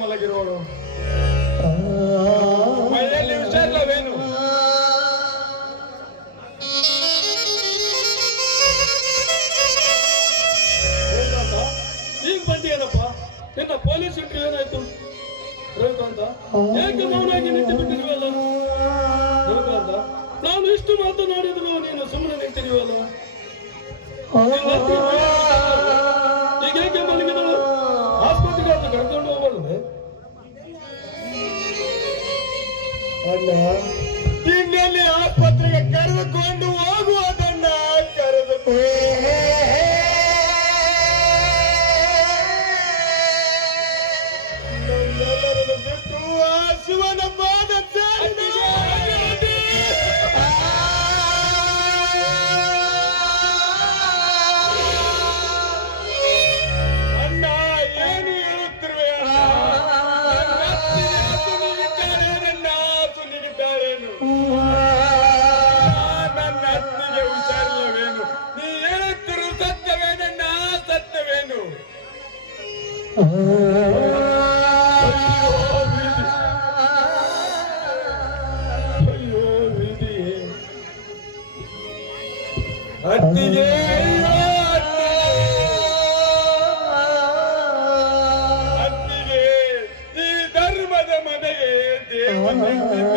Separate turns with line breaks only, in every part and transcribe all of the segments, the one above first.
ಮಲಗಿರೋಳು ಮಳೆಯಲ್ಲಿ ಹುಷಾರಿಲ್ಲವೇನು? ಈಗ ಬಂದಿಯೇನಪ್ಪ ನಿನ್ನ ಪೊಲೀಸ್ ಎಂಟ್ರಿ ಏನಾಯ್ತು? ರವಿಕಾಂತ ಯಾಕೆ ಮೌನಾಗಿ ನಿಂತು ಬಿಟ್ಟಿರುವಲ್ಲ ರವಿಕಾಂತ ನಾನು ಇಷ್ಟು ಮಾತನಾಡಿದ್ರು ನೀನು ಸುಮ್ಮನೆ ನಿಂತಿರುವಲ್ಲ
ಇನ್ನೆಲ್ಲಿ ಆಸ್ಪತ್ರೆಗೆ ಕರೆದುಕೊಂಡು ಹೋಗುವುದು. well,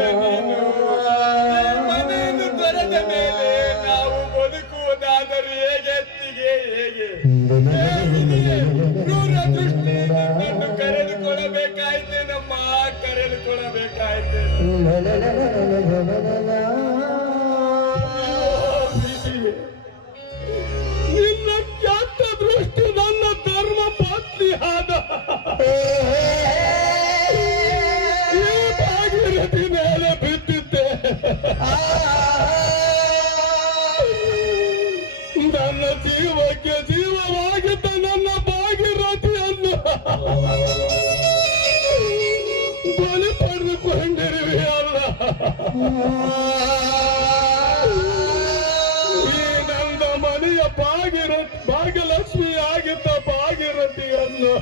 ನನ್ನ ಜೀವಕ್ಕೆ ಜೀವವಾಗಿದ್ದ ನನ್ನ ಭಾಗ್ಯರಾತಿಯನ್ನು ಬಲಿ ಪಡೆದುಕೊಂಡಿರುವೆ ಅಲ್ಲ. ಈ ಮನೆಯ ಭಾಗ್ಯರ ಭಾಗ್ಯಲಕ್ಷ್ಮಿ ಆಗಿದ್ದ
ಭಾಗ್ಯರಥಿಯನ್ನು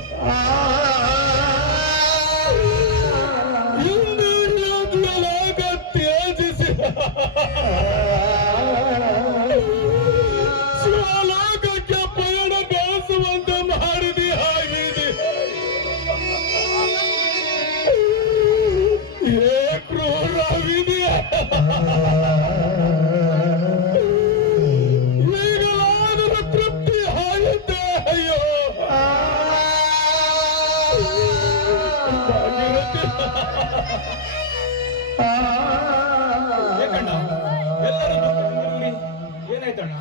ಆಯ್ತಣ್ಣ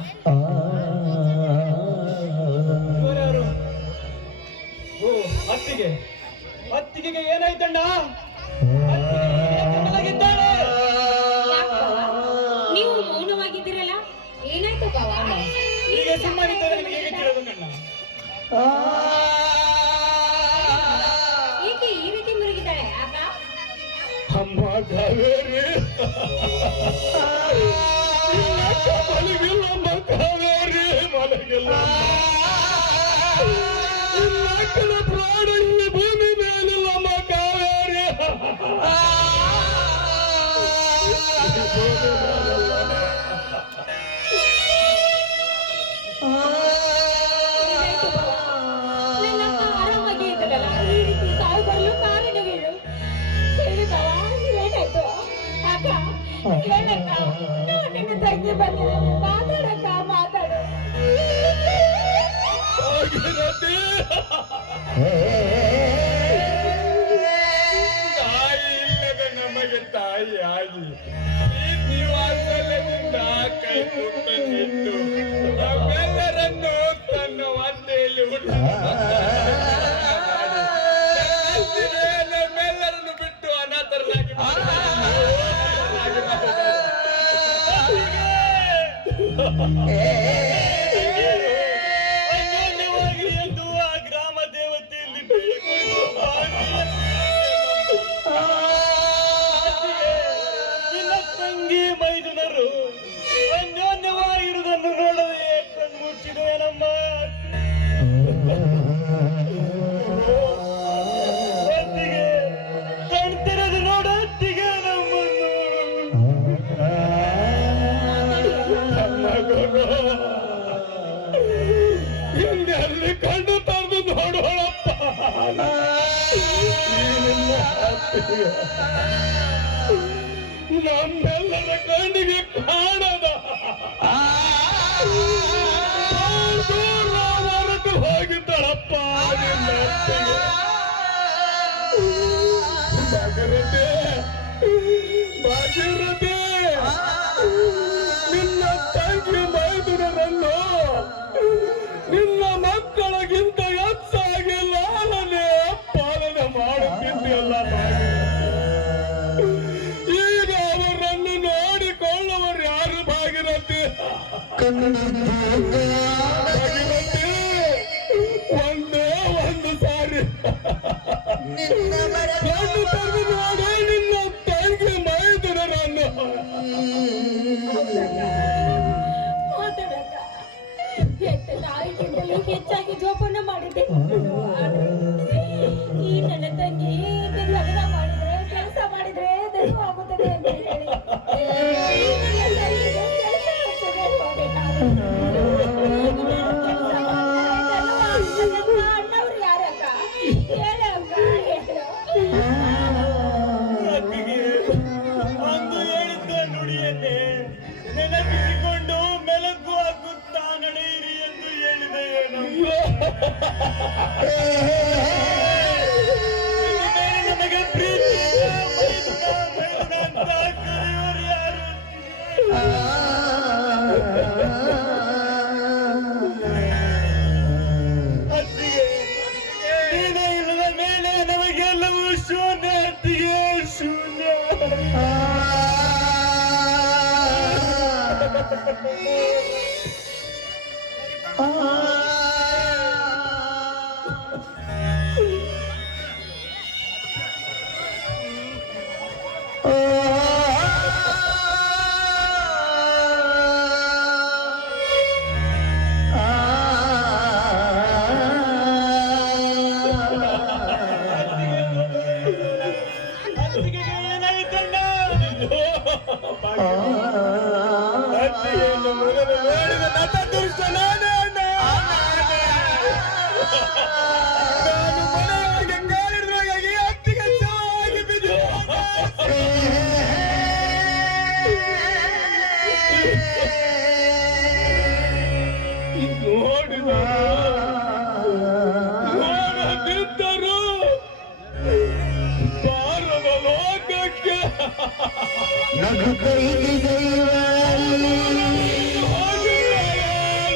ಓ ಅತ್ತಿಗೆ.
ಸಿಗಲ್ಲ ಪ್ರಾಣಿ ಭೂಮಿ ಮೇಲಿಲ್ಲಮ್ಮ ಕಾವೇರಿ
ಹೇಳಕ್ಕ ನಿನ್ನ ತಂಗಿ
ಬಂದಿದ್ದಾಳೆ ತಾಯಿ ಇಲ್ಲದ ನಮಗೆ ತಾಯಿ ಆಗಿ ನಿವಾಸದಿಂದ ಕೈ ಮುಟ್ಟು ನಿಂತು ನಮ್ಮೆಲ್ಲರನ್ನು ತನ್ನ ಒಂದೆಯಲ್ಲಿ ನಮ್ಮೆಲ್ಲರನ್ನು ಬಿಟ್ಟು ಅನಾಥರನ್ನಾಗಿ
ನಮ್ಮೆಲ್ಲರ ಕಣ್ಣಿಗೆ ಕಾಣದ ಹೊರಟು ಹೋಗಿದ್ದಳಪ್ಪ ನಿನ್ನ ಅತ್ತಿಗೆ ಒಂದೇ ಒಂದು ಸಾರಿ. ಕಣ್ಣು ತೆರೆದು ನೋಡಿ ನಿನ್ನ
ಹೆಚ್ಚಾಗಿ ಜೋಪಾನ ಮಾಡಿದ್ದೆ. ಈ ನನ್ನ ತಂಗಿ ಲಗ್ನ ಮಾಡಿದ್ರೆ ಕೆಲಸ ಮಾಡಿದ್ರೆ ದೈವ ಆಗುತ್ತದೆ ಅಂತ ಹೇಳಿ.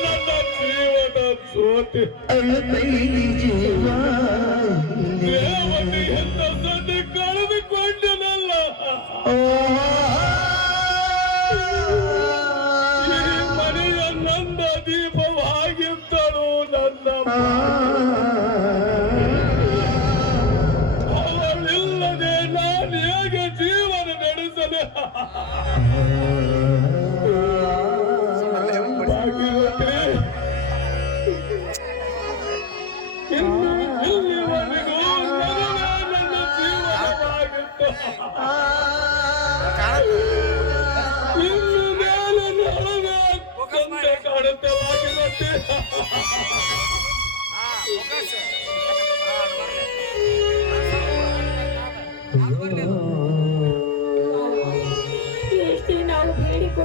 ನನ್ನ
ಜೀವನ ಸೋತಿ ದೇವತೆಯನ್ನ ಸದಿ ಕಳೆದುಕೊಂಡನಲ್ಲ ಈ ಮನೆಯ ನನ್ನ ಅವಳಿಲ್ಲದೆ ನಾನು ಹೇಗೆ ಜೀವನ
だね。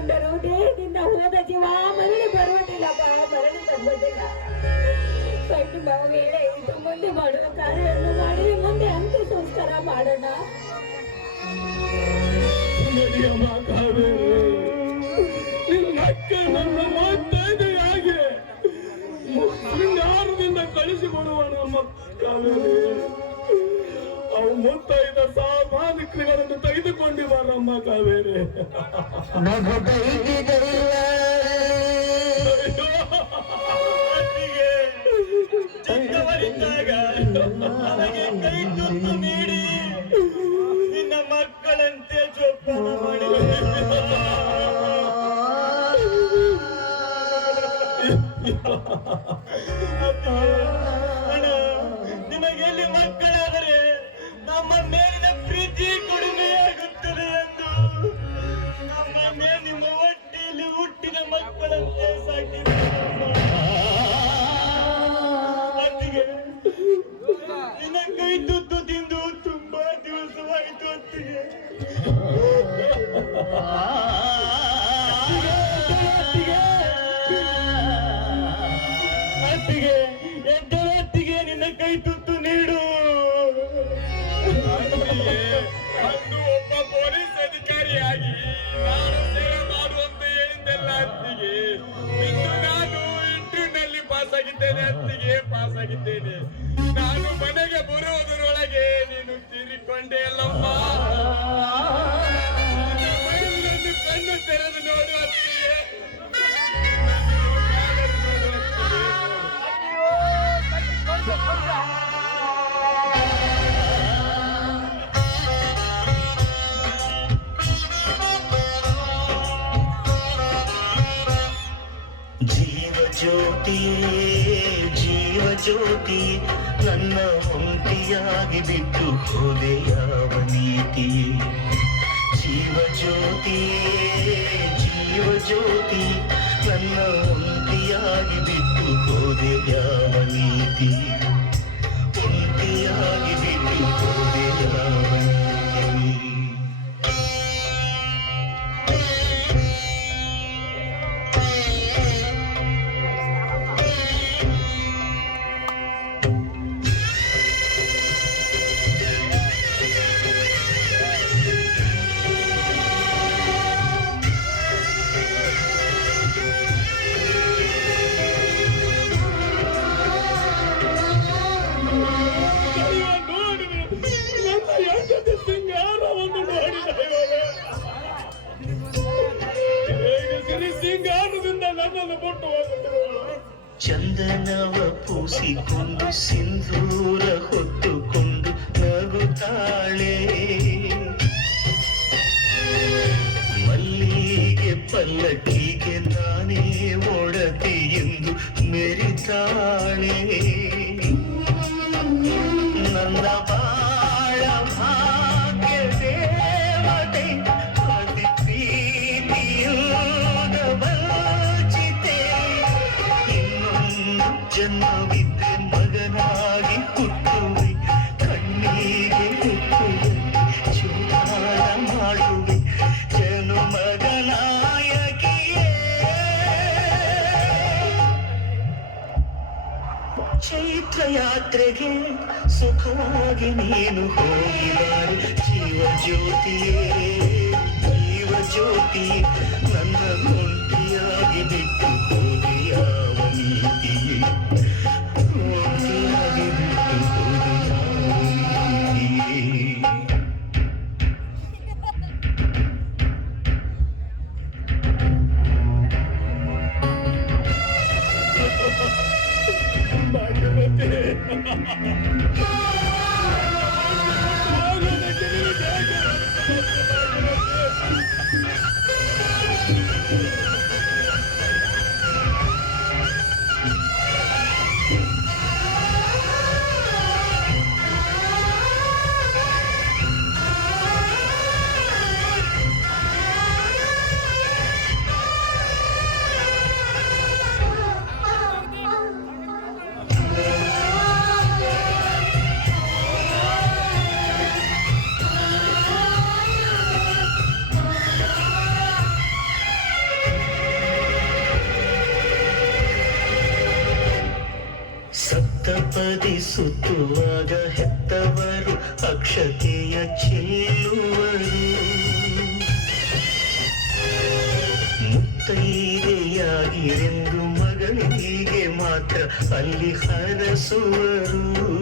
ಬೇಡಿಕೊಂಡರೂ ದೇಹದಿಂದ ಹೋದ ಜೀವ ಮರಳಿ ಬರುವುದಿಲ್ಲ, ಬಾ, ಮರಳಿ ಬರುವುದಿಲ್ಲ. ಕಣ್ಣು ವೇಳೆ ಇದು ಮುಂದೆ ಮಾಡುವ ಕಾರ್ಯವನ್ನು ಮಾಡಿ ಮುಂದೆ ಅಂತ್ಯ ಸಂಸ್ಕಾರ ಮಾಡೋಣ
ನನ್ನ ಮಾತೈದೆಯಾಗಿ ಶೃಂಗಾರದಿಂದ ಕಳಿಸಿಕೊಡುವ ಬರಮ್ಮ ಕಾವೇರಿ
ಅತ್ತಿಗೆ
ಪಾಸ್ ಆಗಿದ್ದೇನೆ ನಾನು ಮನೆಗೆ ಬರುವುದರೊಳಗೆ ನೀನು ತೀರಿಕೊಂಡೆ ಅಲ್ಲಮ್ಮ ನಿನ್ನ ಮೈಲನ್ನು ಕಣ್ಣು ತೆರೆದು ನೋಡು ಅತ್ತಿಗೆ ನೋಡು ಅತ್ತಿಗೆ.
ಜೀವ ಜ್ಯೋತಿಯೇ ಜೀವ ಜ್ಯೋತಿ, ನನ್ನ ಒಂಟಿಯಾಗಿ ಬಿಟ್ಟು ಹೋದೆ ಯಾವ ನೀತಿಯೇ? ಜೀವ ಜ್ಯೋತಿಯೇ, ಜೀವ ಜ್ಯೋತಿ, ನನ್ನ ಒಂಟಿಯಾಗಿ ಬಿಟ್ಟು ಹೋದೆ ಯಾವ ನೀತಿ? ಒಂಟಿಯಾಗಿ ಬಿಟ್ಟು ಪಲ್ಲಕ್ಕಿಗೆ ನಾನೇ ಒಡತಿ ಎಂದು ಮೆರಿತಾಳೆ ಯಾತ್ರೆಗೆ ಸುಖವಾಗಿ ನೀನು ಹೋಗಿದ್ದಾರೆ. ಜೀವ ಜ್ಯೋತಿಯೇ ಜೀವ ಜ್ಯೋತಿ ನನ್ನ ಗುಂಟಿಯಾಗಿ ಬಿಟ್ಟು
Ha ha ha
ha! ಸುತ್ತುವಾಗ ಹೆತ್ತವರು ಅಕ್ಷತೆಯ ಚೆಲ್ಲುವರು. ಮುತ್ತೈದೆಯಾಗಿರೆಂದು ಮಗನಿಗೆ ಮಾತ್ರ ಅಲ್ಲಿ ಹರಸುವರು.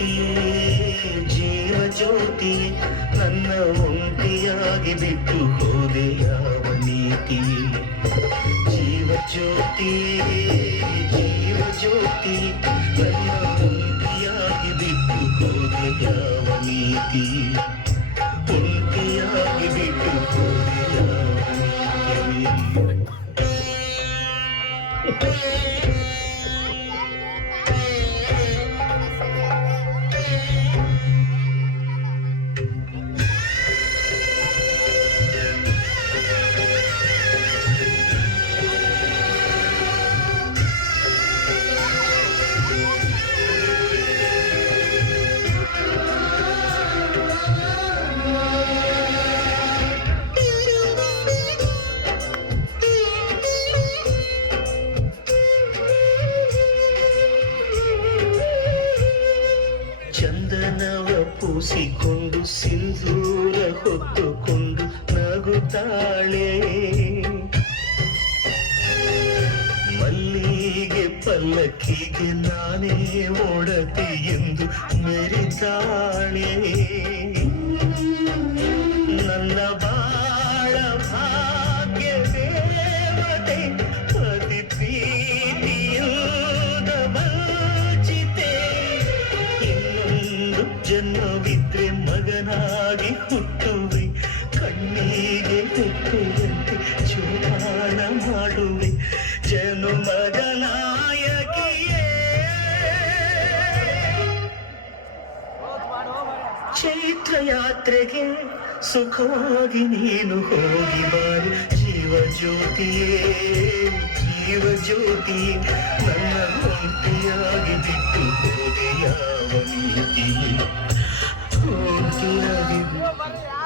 ಜೀವ ಜೀವಜ್ಯೋತಿ ನನ್ನ ಒಂಟಿಯಾಗಿ ಬಿಟ್ಟು ಹೋದೆ ಯಾವ ನೀತಿ ಜೀವಜ್ಯೋತಿ ಜೀವಜ್ಯೋತಿ ನನ್ನ ಒಂಟಿಯಾಗಿ ಬಿಟ್ಟು ಹೋದೆ ಯಾವ ನೀತಿ ಪಲ್ಲಕ್ಕಿಗೆ ನಾನೇ ಓಡತಿ ಎಂದು ಮೆರಿತಾಳೆ ನನ್ನ ಬಾಳ ಚೈತ್ರ ಯಾತ್ರೆಗೆ ಸುಖವಾಗಿ ನೀನು ಹೋಗಿ ಬಾರು ಜೀವ ಜ್ಯೋತಿಯೇ ಜೀವ ಜ್ಯೋತಿಯೇ ನನ್ನ ಒಂಟಿಯಾಗಿ ಬಿಟ್ಟು ಹೋದೆ ಯಾವ ನೀತಿಯೇ ಒಂಟಿಯಾಗಿ ಬಿಟ್ಟು